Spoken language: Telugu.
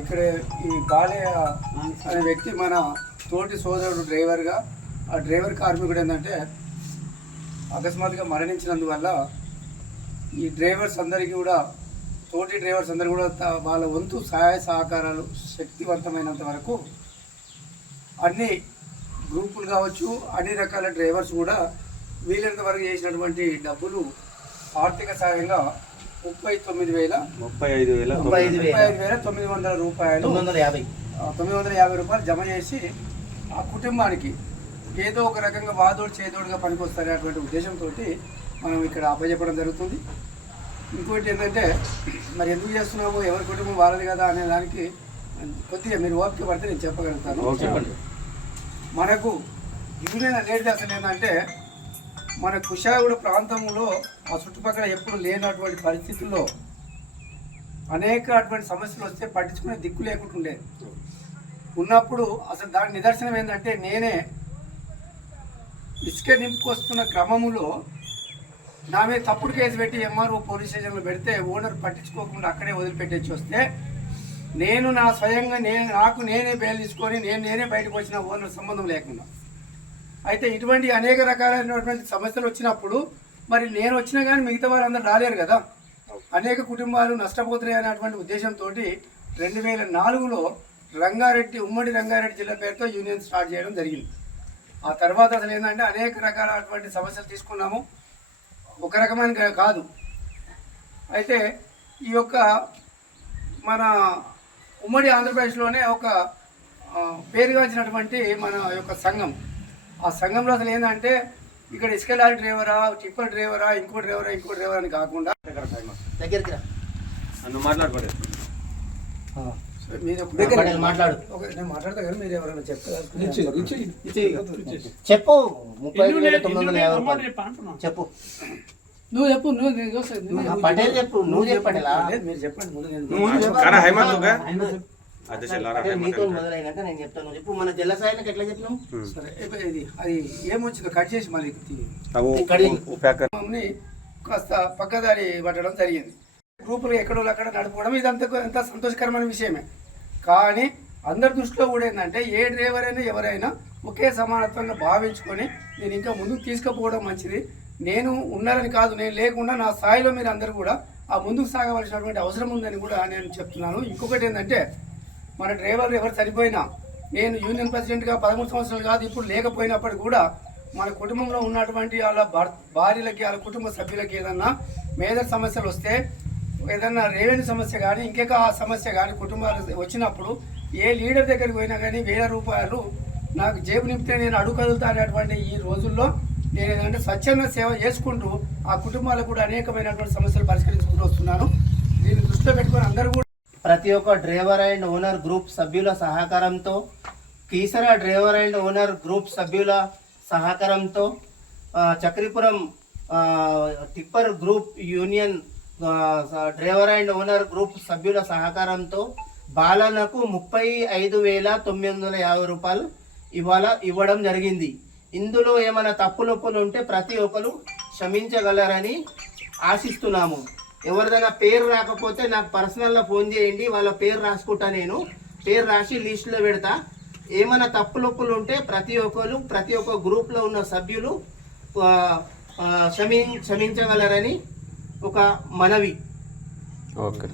ఇక్కడ ఈ బాలయ్య అనే వ్యక్తి మన తోటి సోదరుడు డ్రైవర్గా ఆ డ్రైవర్ కార్మికుడు ఏంటంటే అకస్మాత్తుగా మరణించినందువల్ల ఈ డ్రైవర్స్ అందరికీ కూడా తోటి డ్రైవర్స్ అందరూ కూడా వాళ్ళ వంతు సహాయ సహకారాలు శక్తివంతమైనంత వరకు అన్ని గ్రూపులు కావచ్చు అన్ని రకాల డ్రైవర్స్ కూడా వీలైనంత వరకు చేసినటువంటి డబ్బులు ఆర్థిక సాయంగా 35,900 రూపాయలు 950 రూపాయలు జమ చేసి ఆ కుటుంబానికి ఏదో ఒక రకంగా వాదోడు చేదోడుగా పనికొస్తారనేటువంటి ఉద్దేశంతో మనం ఇక్కడ అప్పచెప్పడం జరుగుతుంది. ఇంకోటి ఏంటంటే మరి ఎందుకు చేస్తున్నామో ఎవరి కుటుంబం వాళ్ళది కదా అనే దానికి కొద్దిగా మీరు ఓపిక పడితే నేను చెప్పగలుగుతాను. మనకు యూనియన్ అనేది అసలు ఏంటంటే మన కుషాగూడ ప్రాంతంలో ఆ చుట్టుపక్కల ఎప్పుడు లేనటువంటి పరిస్థితుల్లో అనేక అటువంటి సమస్యలు వస్తే పట్టించుకునే దిక్కు లేకుండా ఉండేది. ఉన్నప్పుడు అసలు దాని నిదర్శనం ఏంటంటే నేనే ఇసుక నింపుకొస్తున్న క్రమములో నా మీద తప్పుడు కేసు పెట్టి ఎంఆర్ఓ పోలీస్ స్టేషన్లో పెడితే ఓనర్ పట్టించుకోకుండా అక్కడే వదిలిపెట్టేసి వస్తే నేను నా స్వయంగా నాకు నేనే బెయిల్ తీసుకొని నేనే బయటకు వచ్చిన ఓనర్ సంబంధం లేకుండా. అయితే ఇటువంటి అనేక రకాలైనటువంటి సమస్యలు వచ్చినప్పుడు మరి నేను వచ్చినా కానీ మిగతా వాళ్ళందరూ రాలేరు కదా, అనేక కుటుంబాలు నష్టపోతున్నాయి అనేటువంటి ఉద్దేశంతో 2004లో ఉమ్మడి రంగారెడ్డి జిల్లా పేరుతో యూనియన్ స్టార్ట్ చేయడం జరిగింది. ఆ తర్వాత అసలు ఏంటంటే అనేక రకాలైనటువంటి సమస్యలు తీసుకున్నాము, ఒక రకమైన కాదు. అయితే ఈ యొక్క మన ఉమ్మడి ఆంధ్రప్రదేశ్లోనే ఒక పేరుగాంచినటువంటి మన యొక్క సంఘం, ఆ సంఘంలో అసలు ఏంటంటే ఇక్కడ ఇసుక లారీ డ్రైవరా, టిప్పర్ డ్రైవరా, ఇంకో డ్రైవర్ అని కాకుండా దగ్గరికి నేను మాట్లాడతా కదా, మీరు ఎవరైనా చెప్తారు చెప్పు. 30,950 చెప్పు. నువ్వు చెప్పు, పటేల్ చెప్పు, నువ్వు చెప్పండి. మీరు చెప్పండి ముందు, మీతో మొదలైనాక నేను చెప్తాను. చెప్పు. మన జిల్లా స్థాయికి ఎట్లా చెప్పినాం? సరే, అది ఏమొచ్చిందో కట్ చేసి మళ్ళీ కాస్త పక్కదారి పట్టడం జరిగింది. గ్రూపులు ఎక్కడో అక్కడ నడుపుకోవడం ఇదంతా ఎంత సంతోషకరమైన విషయమే. కానీ అందరి దృష్టిలో కూడా ఏంటంటే ఏ డ్రైవర్ అయినా ఎవరైనా ఒకే సమానత్వంగా భావించుకొని నేను ఇంకా ముందుకు తీసుకుపోవడం మంచిది. నేను ఉన్నారని కాదు, నేను లేకుండా నా స్థాయిలో మీరు అందరూ కూడా ఆ ముందుకు సాగవలసినటువంటి అవసరం ఉందని కూడా నేను చెప్తున్నాను. ఇంకొకటి ఏంటంటే మన డ్రైవర్లు ఎవరు చనిపోయినా, నేను యూనియన్ ప్రెసిడెంట్గా 13 సంవత్సరాలు కాదు ఇప్పుడు లేకపోయినప్పటికీ కూడా మన కుటుంబంలో ఉన్నటువంటి వాళ్ళ భార్యలకి వాళ్ళ కుటుంబ సభ్యులకి ఏదన్నా మేజర్ సమస్యలు వస్తే, ఏదన్నా రెవెన్యూ సమస్య కానీ ఇంకొక సమస్య కానీ కుటుంబాలు వచ్చినప్పుడు ఏ లీడర్ దగ్గరికి పోయినా కానీ 1000 రూపాయలు నాకు జేబు నింపితే నేను అడుగుకలుగుతా అనేటువంటి ఈ రోజుల్లో నేను ఏంటంటే స్వచ్ఛంద సేవ చేసుకుంటూ ఆ కుటుంబాలకు కూడా అనేకమైనటువంటి సమస్యలు పరిష్కరించుకుంటూ వస్తున్నాను. దీన్ని దృష్టిలో పెట్టుకొని అందరూ కూడా ప్రతి ఒక్క డ్రైవర్ అండ్ ఓనర్ గ్రూప్ సభ్యుల సహకారంతో, Keesara driver and owner group సభ్యుల సహకారంతో, Chakripuram tipper group union driver and owner group సభ్యుల సహకారంతో బాలనకు 35,950 రూపాయలు ఇవ్వడం జరిగింది. ఇందులో ఏమైనా తప్పులొప్పులు ఉంటే ప్రతి ఒక్కరు క్షమించగలరని ఆశిస్తున్నాము. ఎవరిదైనా పేరు రాకపోతే నాకు పర్సనల్గా ఫోన్ చేయండి, వాళ్ళ పేరు రాసుకుంటా, నేను పేరు రాసి లిస్టులో పెడతా. ఏమైనా తప్పులొప్పులు ఉంటే ప్రతి ఒక్క గ్రూప్లో ఉన్న సభ్యులు క్షమించగలరని ఒక మనవి. ఓకే.